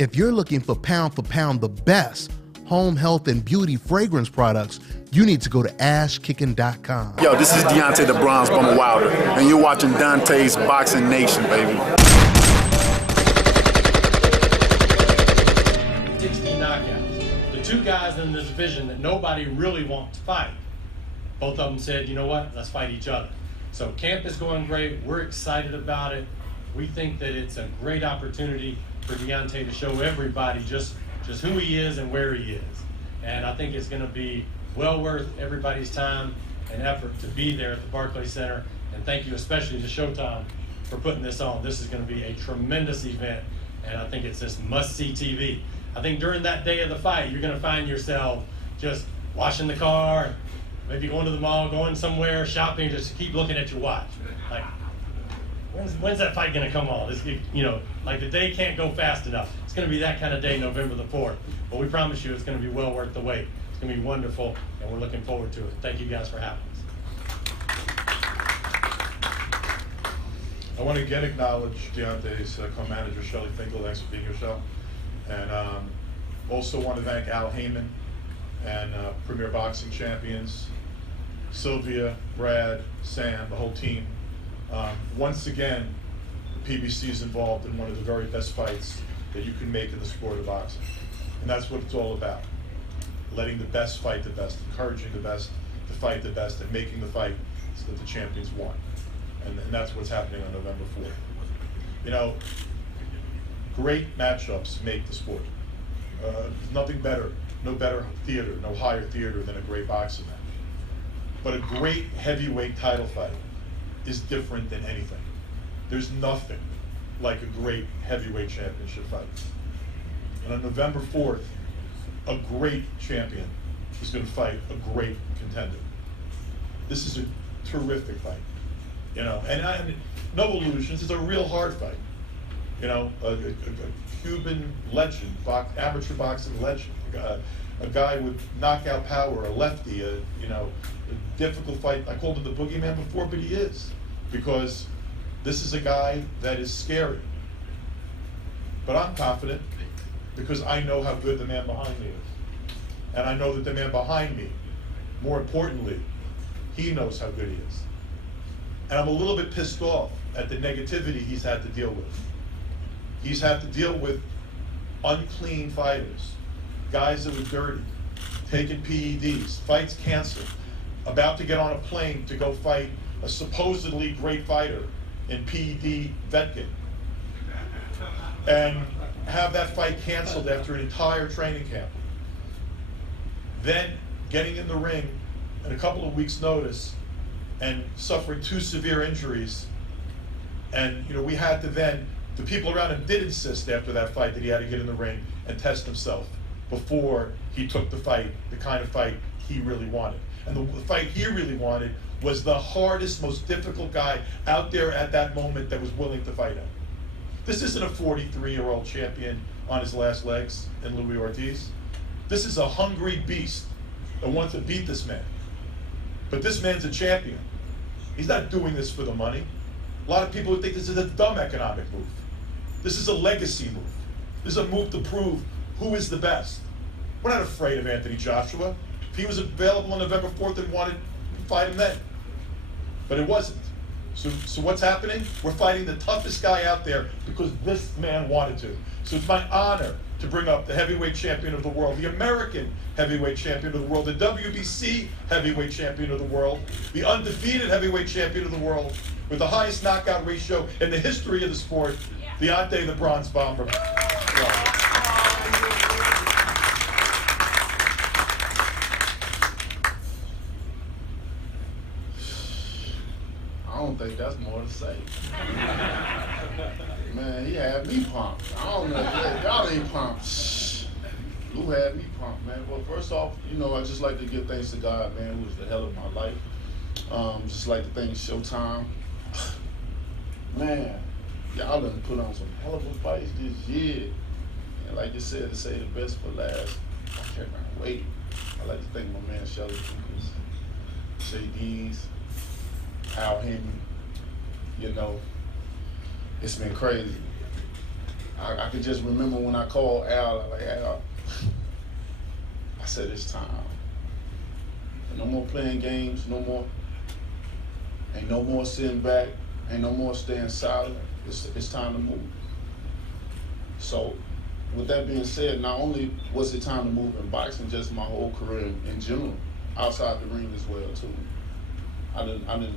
If you're looking for pound the best home health and beauty fragrance products, you need to go to ashkickin.com. Yo, this is Deontay the Bronze Bomber Wilder, and you're watching Dante's Boxing Nation, baby. 60 knockouts. The two guys in the division that nobody really wants to fight, both of them said, you know what, let's fight each other. So camp is going great. We're excited about it. We think that it's a great opportunity for Deontay to show everybody just who he is and where he is. And I think it's going to be well worth everybody's time and effort to be there at the Barclays Center. And thank you especially to Showtime for putting this on. This is going to be a tremendous event, and I think it's just must-see TV. I think during that day of the fight, you're going to find yourself just washing the car, maybe going to the mall, going somewhere, shopping, just keep looking at your watch. Like, when's that fight going to come on? It's, you know, like the day can't go fast enough. It's going to be that kind of day, November the 4th. But we promise you it's going to be well worth the wait. It's going to be wonderful, and we're looking forward to it. Thank you guys for having us. I want to again acknowledge Deontay's co-manager, Shelly Finkel. Thanks for being here, Shel. And also want to thank Al Heyman and Premier Boxing Champions, Sylvia, Brad, Sam, the whole team. Once again, the PBC is involved in one of the very best fights that you can make in the sport of boxing. And that's what it's all about. Letting the best fight the best, encouraging the best to fight the best, and making the fight so that the champions won. And that's what's happening on November 4th. You know, great matchups make the sport. Nothing better, no better theater, no higher theater than a great boxing match. But a great heavyweight title fight is different than anything. There's nothing like a great heavyweight championship fight. And on November 4th, a great champion is going to fight a great contender. This is a terrific fight, you know, and no illusions, it's a real hard fight. You know, a Cuban legend, amateur boxing legend, a guy with knockout power, a lefty, you know, a difficult fight. I called him the boogeyman before, but he is, because this is a guy that is scary. But I'm confident because I know how good the man behind me is. And I know that the man behind me, more importantly, he knows how good he is. And I'm a little bit pissed off at the negativity he's had to deal with. He's had to deal with unclean fighters, guys that were dirty, taking PEDs, fights canceled, about to get on a plane to go fight a supposedly great fighter in PED Vetkin, and have that fight canceled after an entire training camp. Then getting in the ring in a couple of weeks' notice and suffering 2 severe injuries. And you know, we had to then, the people around him did insist after that fight that he had to get in the ring and test himself before he took the fight, the kind of fight he really wanted. And the fight he really wanted was the hardest, most difficult guy out there at that moment that was willing to fight him. This isn't a 43-year-old champion on his last legs in Louis Ortiz. This is a hungry beast that wants to beat this man. But this man's a champion. He's not doing this for the money. A lot of people would think this is a dumb economic move. This is a legacy move. This is a move to prove who is the best. We're not afraid of Anthony Joshua. If he was available on November 4th and wanted to fight him then. But it wasn't. So what's happening? We're fighting the toughest guy out there because this man wanted to. So it's my honor to bring up the heavyweight champion of the world, the American heavyweight champion of the world, the WBC heavyweight champion of the world, the undefeated heavyweight champion of the world, with the highest knockout ratio in the history of the sport, Deontay the Bronze Bomber. I don't think that's more to say. Man, he had me pumped. I don't know if y'all ain't pumped. Lou had me pumped, man. Well, first off, you know, I just like to give thanks to God, man, who is the hell of my life. Just like to thank Showtime. Man, y'all done put on some hell of a fights this year. And like you said, to say the best for last, I can't wait. I'd like to thank my man Shelly Finkel, JD's, Al Heyman. You know, it's been crazy. I can just remember when I called Al, like, Al, I said, it's time. No more playing games, no more. Ain't no more sitting back, ain't no more staying silent. It's time to move. So, with that being said, not only was it time to move in boxing, just my whole career in general, outside the ring as well too. I done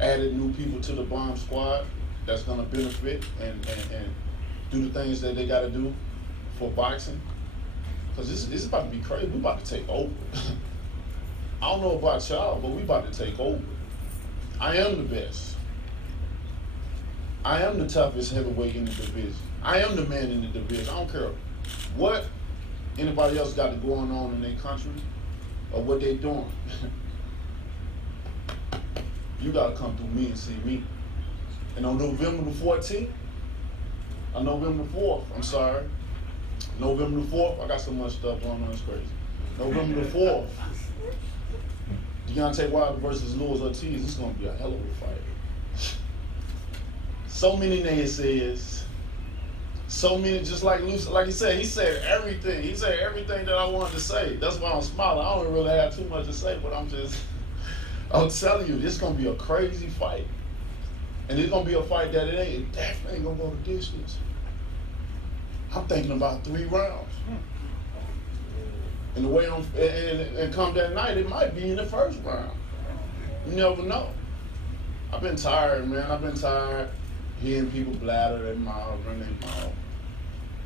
added new people to the bomb squad that's gonna benefit and do the things that they gotta do for boxing. Cause this is about to be crazy. We about to take over. I don't know about y'all, but we about to take over. I am the best. I am the toughest heavyweight in the division. I am the man in the division. I don't care what anybody else got going on in their country or what they doing. You gotta come through me and see me. And on November the 14th, on November the 4th, I'm sorry, November the 4th, I got so much stuff going on, it's crazy. November the 4th, Deontay Wilder versus Ortiz, it's gonna be a hell of a fight. So many naysayers, so many, just like Lucy, like he said everything. He said everything that I wanted to say. That's why I'm smiling. I don't really have too much to say, but I'm telling you, this gonna be a crazy fight. And it's gonna be a fight that it definitely ain't gonna go the distance. I'm thinking about 3 rounds. And the way and come that night, it might be in the first round. You never know. I've been tired, man. I've been tired hearing people blather their mouth, run their mouth,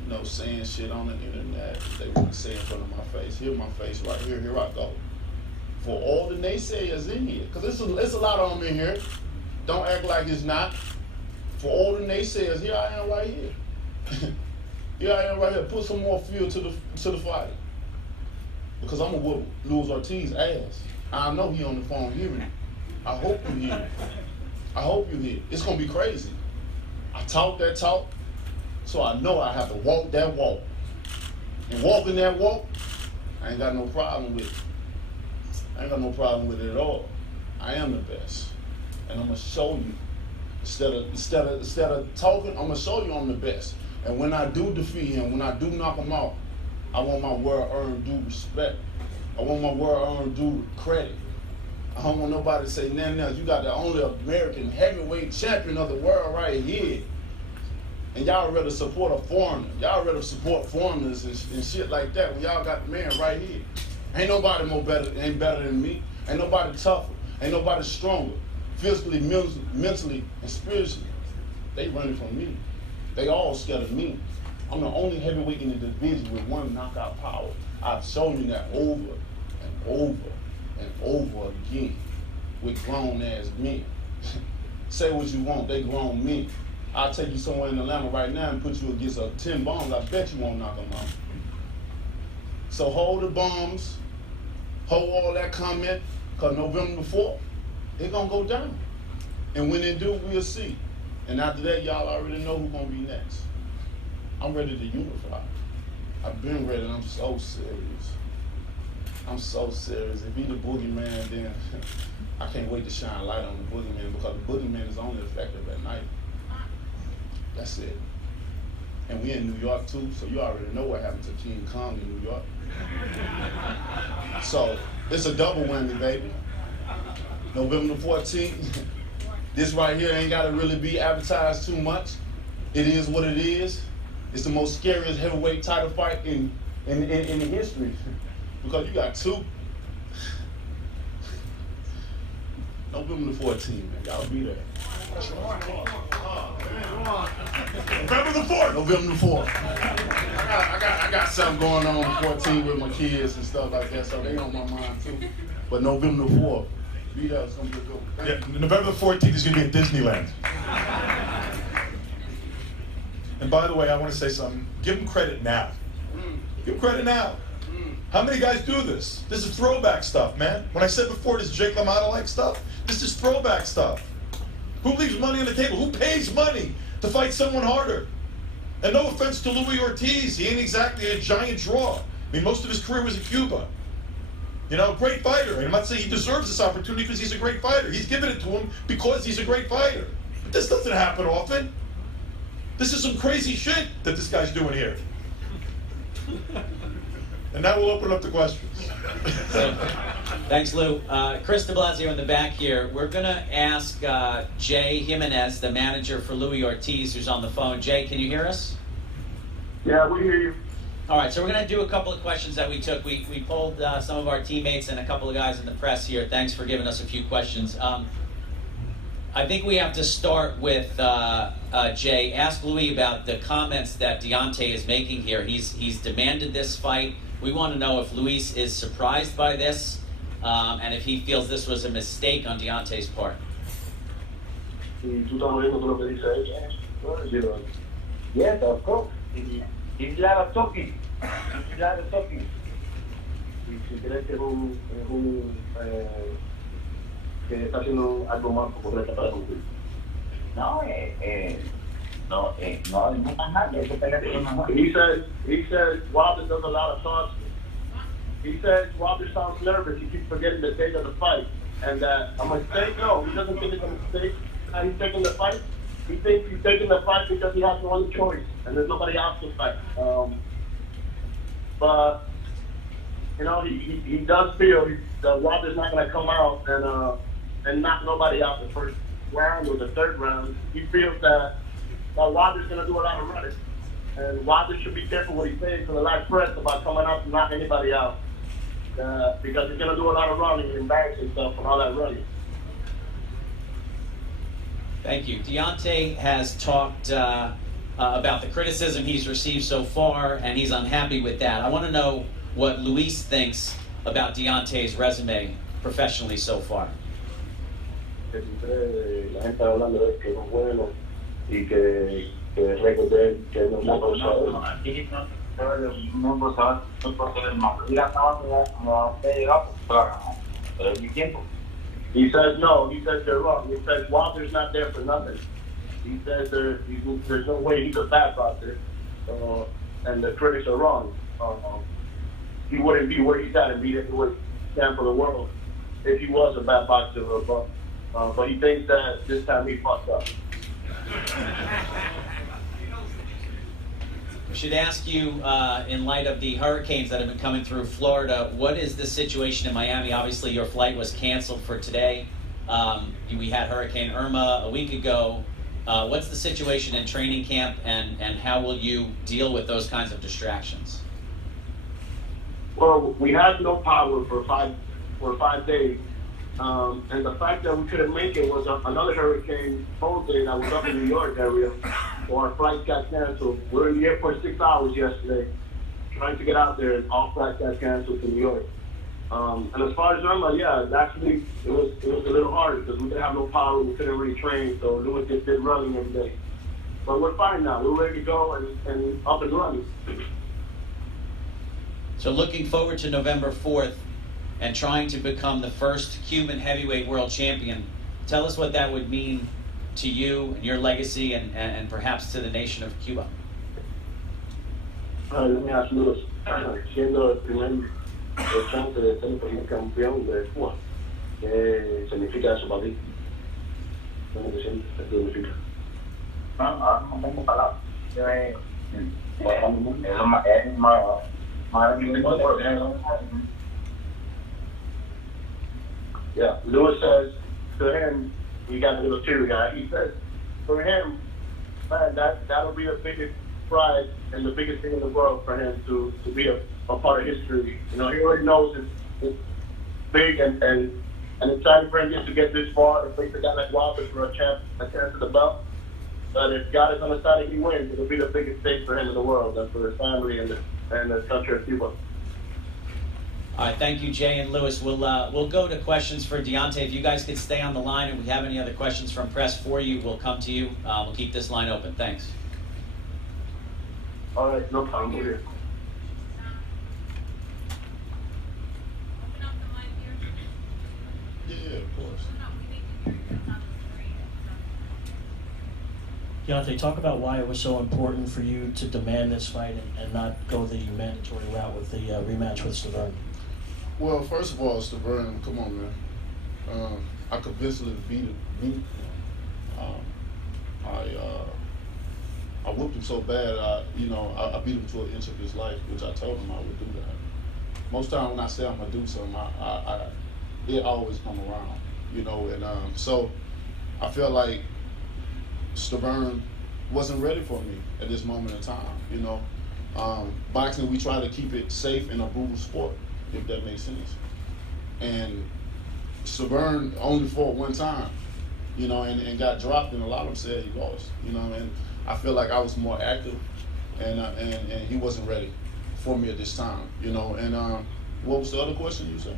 you know, saying shit on the internet they want to say in front of my face. Here's my face right here. Here I go. For all the naysayers in here, because it's a lot of them in here. Don't act like it's not. For all the naysayers, here I am right here. Here I am right here. Put some more fuel to the fight. Because I'm gonna whoop Luis Ortiz's ass. I know he on the phone hearing it. I hope you hear it. I hope you hear it. It's gonna be crazy. I talk that talk, so I know I have to walk that walk. And walking that walk, I ain't got no problem with it. I ain't got no problem with it at all. I am the best. And I'm gonna show you. Instead of talking, I'm gonna show you I'm the best. And when I do defeat him, when I do knock him out, I want my well-earned due respect. I want my well-earned due credit. I don't want nobody to say nothing else. You got the only American heavyweight champion of the world right here. And y'all rather support a foreigner. Y'all rather support foreigners and shit like that when y'all got the man right here. Ain't nobody ain't better than me. Ain't nobody tougher. Ain't nobody stronger. Physically, mentally, and spiritually. They running from me. They all scared of me. I'm the only heavyweight in the division with 1 knockout power. I've shown you that over and over and over again with grown-ass men. Say what you want, they grown men. I'll take you somewhere in Atlanta right now and put you against 10 bombs. I bet you won't knock them out. So hold the bombs, hold all that comment, because November the 4th, it's going to go down. And when they do, we'll see. And after that, y'all already know who's going to be next. I'm ready to unify. I've been ready, and I'm so serious. I'm so serious. If he the boogeyman, then I can't wait to shine light on the boogeyman, because the boogeyman is only effective at night. That's it. And we in New York too, so you already know what happened to King Kong in New York. So it's a double whammy, baby. November the 14th. This right here ain't gotta really be advertised too much. It is what it is. It's the most scariest heavyweight title fight in the history. Because you got 2. November the 14th, man. Y'all be there. November the 4th. November the 4th. I got something going on the 14th with my kids and stuff like that, so they on my mind too. But November the 4th, be there. It's gonna be good. Yeah, November the 14th is gonna be at Disneyland. And by the way, I want to say something. Give them credit now. Give them credit now. How many guys do this? This is throwback stuff, man. When I said before, this is Jake LaMotta-like stuff, this is throwback stuff. Who leaves money on the table? Who pays money to fight someone harder? And no offense to Luis Ortiz, he ain't exactly a giant draw. I mean, most of his career was in Cuba. You know, great fighter. And I'm not saying he deserves this opportunity because he's a great fighter. He's given it to him because he's a great fighter. But this doesn't happen often. This is some crazy shit that this guy's doing here. And that will open up the questions. So, thanks, Lou. Chris de Blasio in the back here. We're going to ask Jay Jimenez, the manager for Luis Ortiz, who's on the phone. Jay, can you hear us? Yeah, we hear you. All right, so we're going to do a couple of questions that we took. We polled some of our teammates and a couple of guys in the press here. Thanks for giving us a few questions. I think we have to start with Jay. Ask Luis about the comments that Deontay is making here. He's demanded this fight. We want to know if Luis is surprised by this and if he feels this was a mistake on Deontay's part. Yes, of course. He's a lot of talking. He's a lot of talking. Y si crees que que está haciendo algo más correcto para cumplir. No, no pasa nada. He said Wilder does a lot of talking. He says Wilder sounds nervous. He keeps forgetting the date of the fight. And a mistake? No, he doesn't think it's a mistake. He's taking the fight. He thinks he's taking the fight because he has no other choice, and there's nobody else to fight. But you know, he does feel that Wilder's not going to come out and knock nobody out the first round or the third round. He feels that Wilder's going to do a lot of running, and Wilder should be careful what he says to the live press about coming out and knock anybody out, because he's going to do a lot of running and embarrass himself from all that running. Thank you. Deontay has talked about the criticism he's received so far, and he's unhappy with that. I want to know what Luis thinks about Deontay's resume professionally so far. La gente está hablando de que no es bueno y que el récord de él que no He says no. He says they're wrong. He says Wilder's not there for nothing. He says there's no way he's a bad boxer, and the critics are wrong. He wouldn't be where he's at and be the heavyweight champ for the world if he was a bad boxer. But he thinks that this time he fucked up. I should ask you, in light of the hurricanes that have been coming through Florida, what is the situation in Miami? Obviously, your flight was canceled for today. We had Hurricane Irma a week ago. What's the situation in training camp, and how will you deal with those kinds of distractions? Well, we had no power for five days. And the fact that we couldn't make it was another hurricane Jose that was up in New York area. So our flights got canceled. We were in the airport 6 hours yesterday, trying to get out there, and all flights got canceled to New York. And as far as Irma, yeah, actually it was a little hard because we didn't have no power, we couldn't really train, so Lewis just did running every day. But we're fine now. We're ready to go and up and running. So looking forward to November 4th and trying to become the first Cuban heavyweight world champion. Tell us what that would mean to you and your legacy and perhaps to the nation of Cuba. Let me ask Lewis, siendo el primer chance de ser el primer campeón de Cuba, ¿qué significa eso para ti? ¿Cómo te sientes? ¿Qué significa? No tengo palabras. Yeah, Lewis says to him, he got a little teary-eyed. He says, for him, man, that'll be the biggest prize and the biggest thing in the world for him to be a part of history. You know, he already knows it's big and exciting for him just to get this far and face a guy like Wilder for a chance at the belt. But if God is on the side and he wins, it'll be the biggest thing for him in the world and for his family and the country of Cuba. All right, thank you, Jay and Lewis. We'll go to questions for Deontay. If you guys could stay on the line, and we have any other questions from press for you, we'll come to you. We'll keep this line open. Thanks. All right, no problem. We're here. Yeah, of course. Deontay, talk about why it was so important for you to demand this fight and not go the mandatory route with the rematch with Stavern. Well, first of all, Stavern, come on, man. I convincingly beat him. I whooped him so bad, I beat him to an inch of his life, which I told him I would do that. Most time when I say I'm gonna do something, it always come around, and so I feel like Stavern wasn't ready for me at this moment in time, Boxing, we try to keep it safe in a brutal sport, if that makes sense. And Stavern only fought one time, and got dropped, and a lot of them said he lost, and I feel like I was more active, and he wasn't ready for me at this time, and what was the other question you said?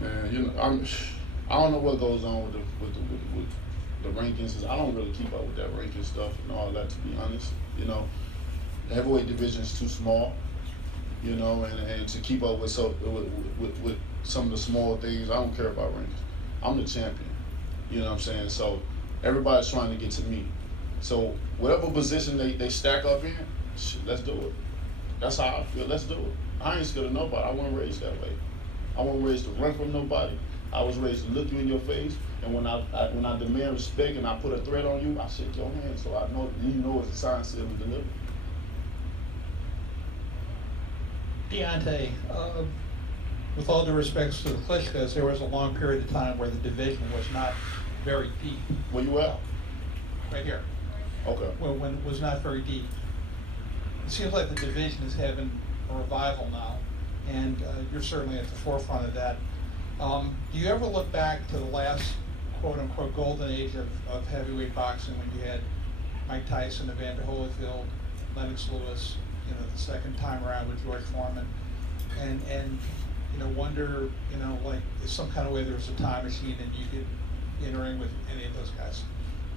Man, I don't know what goes on with the rankings. I don't really keep up with that ranking stuff and all that, to be honest. The heavyweight division is too small, and to keep up with some of the small things, I don't care about rankings. I'm the champion, you know what I'm saying? So everybody's trying to get to me. So whatever position they stack up in, let's do it. That's how I feel. Let's do it. I ain't scared of nobody. I wasn't raised that way. I wasn't raised to run from nobody. I was raised to look you in your face, and when I demand respect and I put a threat on you, I shake your hand, so I know it's a sign still to deliver. Deontay, with all due respects to the Klitschko's, there was a long period of time where the division was not very deep. Where you at? Right here. Okay. Well, when it was not very deep. It seems like the division is having a revival now, and you're certainly at the forefront of that. Do you ever look back to the last quote-unquote golden age of heavyweight boxing when you had Mike Tyson, Evander Holyfield, Lennox Lewis, the second time around with George Foreman, and wonder, like, is some kind of way there's a time machine and you could enter in with any of those guys?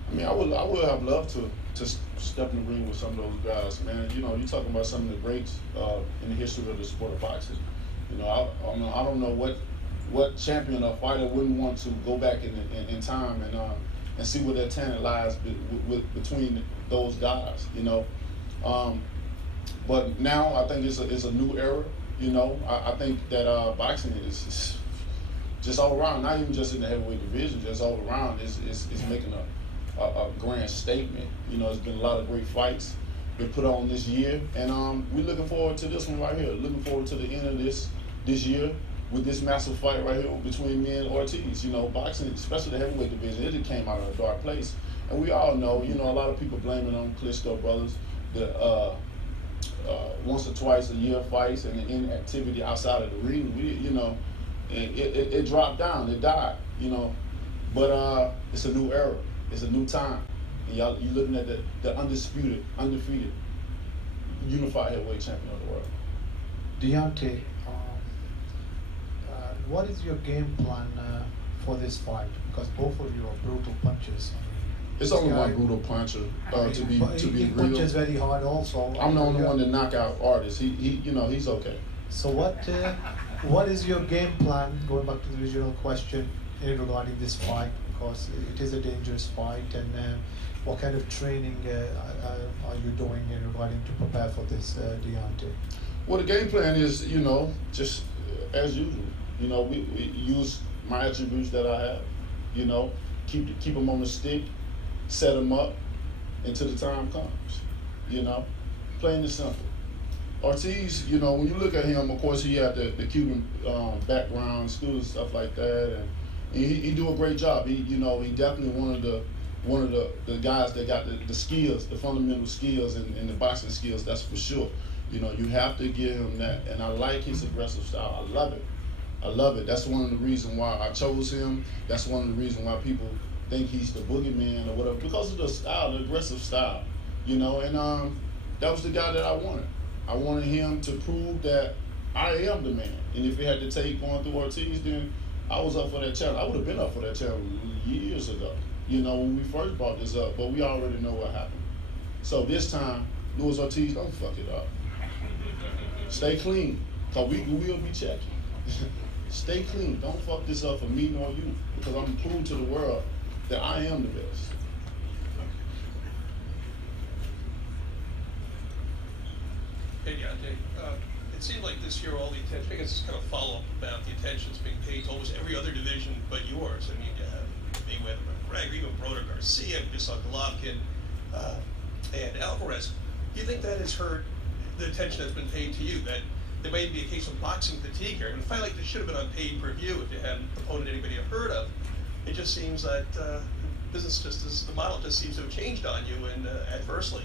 I mean, I would have loved to step in the ring with some of those guys, man. You're talking about some of the greats in the history of the sport of boxing. I don't know what champion or fighter wouldn't want to go back in time and see where their talent lies between those guys, But now I think it's a new era, I think that boxing is just all around, not even just in the heavyweight division, just all around is making a grand statement. There's been a lot of great fights been put on this year, and we're looking forward to this one right here. Looking forward to the end of this year with this massive fight right here between me and Ortiz. Boxing, especially the heavyweight division, it came out of a dark place, and we all know. A lot of people blaming on Klitschko brothers, the once or twice a year fights and the inactivity outside of the ring. It dropped down, it died. But it's a new era. It's a new time. And you're looking at the undisputed, undefeated, unified heavyweight champion of the world. Deontay, what is your game plan for this fight? Because both of you are brutal punchers. It's only one brutal puncher, to be he real. punches very hard also. I'm the only one to knock out Ortiz. He's okay. So what is your game plan, going back to the original question regarding this fight? Because it is a dangerous fight, and what kind of training are you doing regarding to prepare for this, Deontay? Well, the game plan is, just as usual. We use my attributes that I have. Keep them on the stick, set them up until the time comes. Plain and simple. Ortiz, when you look at him, of course, he had the Cuban background, school and stuff like that, and he do a great job. He definitely one of the guys that got the skills, the fundamental skills and the boxing skills. That's for sure. You have to give him that, and I like his aggressive style. I love it. That's one of the reasons why I chose him. That's one of the reasons why people think he's the boogeyman or whatever, because of the style, the aggressive style. And that was the guy that I wanted. I wanted him to prove that I am the man. And if it had to take going through Ortiz, then I was up for that challenge. I would have been up for that challenge years ago, when we first brought this up, but we already know what happened. So this time, Luis Ortiz, don't fuck it up. Stay clean, because we will be checking. Stay clean. Don't fuck this up for me nor you, because I'm proving to the world that I am the best. Hey, Deontay, It seems like this year all the attention, I guess it's kind of follow-up about the attention that's being paid to almost every other division but yours. I mean, you have Mayweather, McGregor, even Broder Garcia, we just saw Golovkin, and Alvarez. Do you think that has hurt the attention that's been paid to you? That there may be a case of boxing fatigue here. I mean, a fight like this should have been on pay-per-view if you had an opponent anybody had heard of. It just seems that business the model just seems to have changed on you and adversely.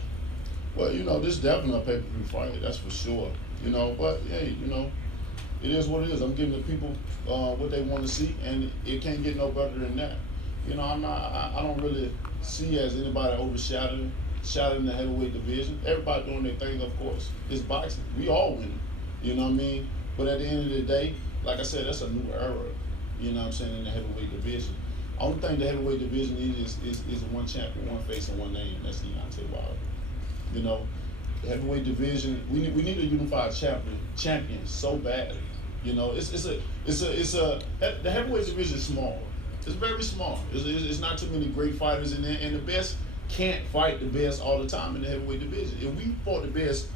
Well, you know, this is definitely a pay-per-view fight, that's for sure. You know, but hey, you know, it is what it is. I'm giving the people what they want to see, and it can't get no better than that. You know, I don't really see as anybody overshadowing the heavyweight division. Everybody doing their thing, of course. It's boxing. We all winning. You know what I mean? But at the end of the day, like I said, that's a new era. You know what I'm saying, in the heavyweight division. Only thing the heavyweight division is one champion, one face, and one name. That's Deontay Wilder. You know, the heavyweight division. We need a unified champion so bad. You know, the heavyweight division is small. It's very small. It's not too many great fighters in there, and the best can't fight the best all the time in the heavyweight division. If we fought the best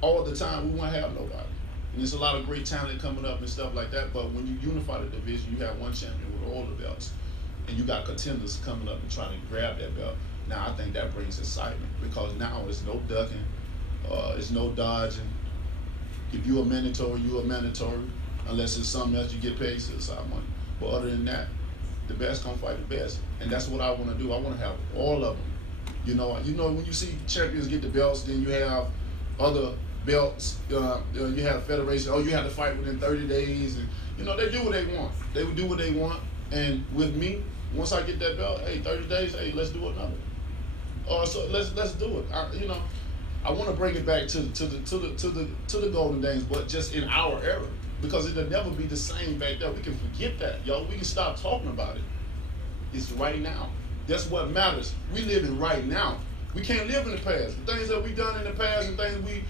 all the time, we wouldn't have nobody. And there's a lot of great talent coming up and stuff like that. But when you unify the division, you have one champion with all the belts, and you got contenders coming up and trying to grab that belt. Now I think that brings excitement because now it's no ducking, it's no dodging. If you're a mandatory, you're a mandatory, unless it's something else you get paid suicide money. But other than that, the best gonna fight the best, and that's what I want to do. I want to have all of them. You know when you see champions get the belts, then you have other belts. You have federation. Oh, you have to fight within 30 days, and you know they do what they want. They would do what they want, and with me, once I get that belt, hey, 30 days, hey, let's do another. So let's do it. I want to bring it back to the golden days, but just in our era, because it'll never be the same back there. We can forget that, yo. We can stop talking about it. It's right now. That's what matters. We live in right now. We can't live in the past. The things that we done in the past and things we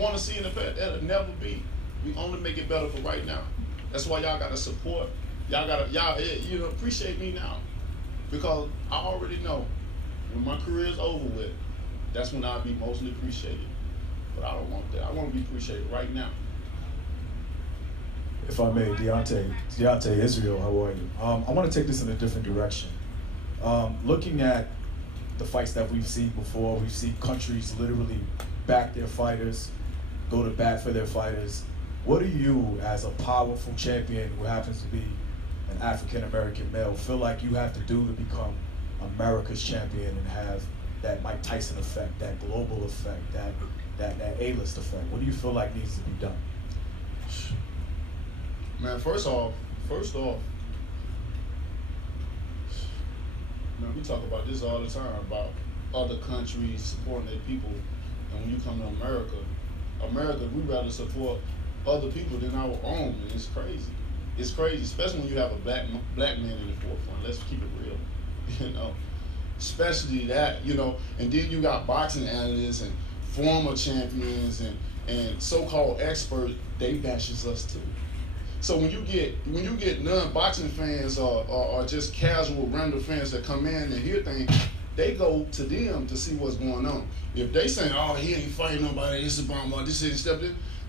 want to see in the past, that'll never be. We only make it better for right now. That's why y'all gotta support. Y'all appreciate me now, because I already know when my career is over with, that's when I'll be mostly appreciated. But I don't want that. I want to be appreciated right now. If I may, Deontay Israel, how are you? I want to take this in a different direction. Looking at the fights that we've seen before, we've seen countries literally back their fighters, go to bat for their fighters. What do you, as a powerful champion who happens to be an African-American male, feel like you have to do to become America's champion and have that Mike Tyson effect, that global effect, that A-list effect? What do you feel like needs to be done? Man, first off, man, we talk about this all the time, about other countries supporting their people. And when you come to America, we rather support other people than our own, and it's crazy. It's crazy, especially when you have a black man in the forefront. Let's keep it real, you know. Especially that, you know, and then you got boxing analysts and former champions and so-called experts, they bashes us too. So when you get non-boxing fans or just casual random fans that come in and hear things, they go to them to see what's going on. If they saying, oh, he ain't fighting nobody, this is Obama, this is stuff,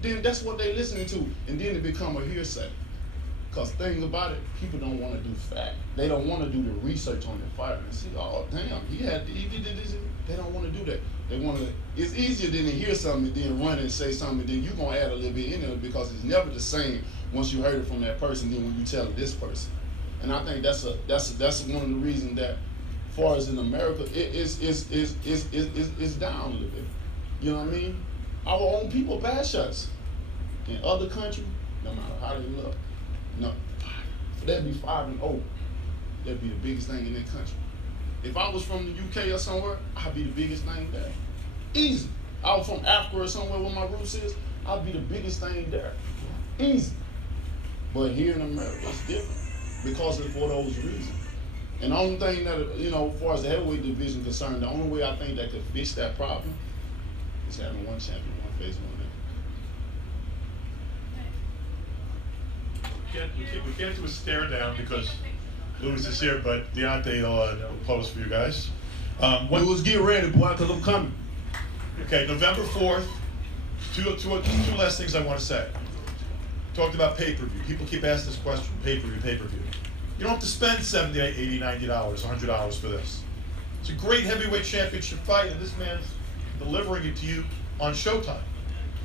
then that's what they listening to, and then it become a hearsay. Because thing about it, people don't want to do fact. They don't want to do the research on the fighter and see, oh damn, he did this. They don't want to do that. They want to. It's easier than to hear something and then run and say something, and then you're gonna add a little bit in it, because it's never the same once you heard it from that person than when you tell it this person. And I think that's one of the reasons that, as far as in America, it's down a little bit. You know what I mean? Our own people bash us. In other countries, no matter how they look, no, that'd be 5-0. That'd be the biggest thing in that country. If I was from the UK or somewhere, I'd be the biggest thing there. Easy. I was from Africa or somewhere where my roots is, I'd be the biggest thing there. Easy. But here in America, it's different because of for those reasons. And the only thing that, you know, as far as the heavyweight division is concerned, the only way I think that could fix that problem is having one champion, one face, one name. We can't do a stare down because Lewis is here, but Deontay will pose for you guys. Lewis, get ready, boy, because I'm coming. Okay, November 4th, Two last things I want to say. Talked about pay-per-view. People keep asking this question, pay-per-view, pay-per-view. You don't have to spend $70, $80, $90, $100 for this. It's a great heavyweight championship fight, and this man's delivering it to you on Showtime.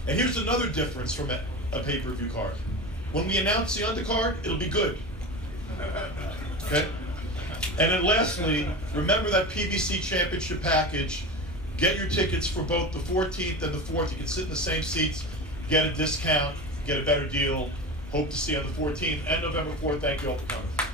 And here's another difference from a pay-per-view card. When we announce the undercard, it'll be good. Okay? And then lastly, remember that PBC championship package. Get your tickets for both the 14th and the 4th. You can sit in the same seats, get a discount, get a better deal. Hope to see you on the 14th and November 4th. Thank you all for coming.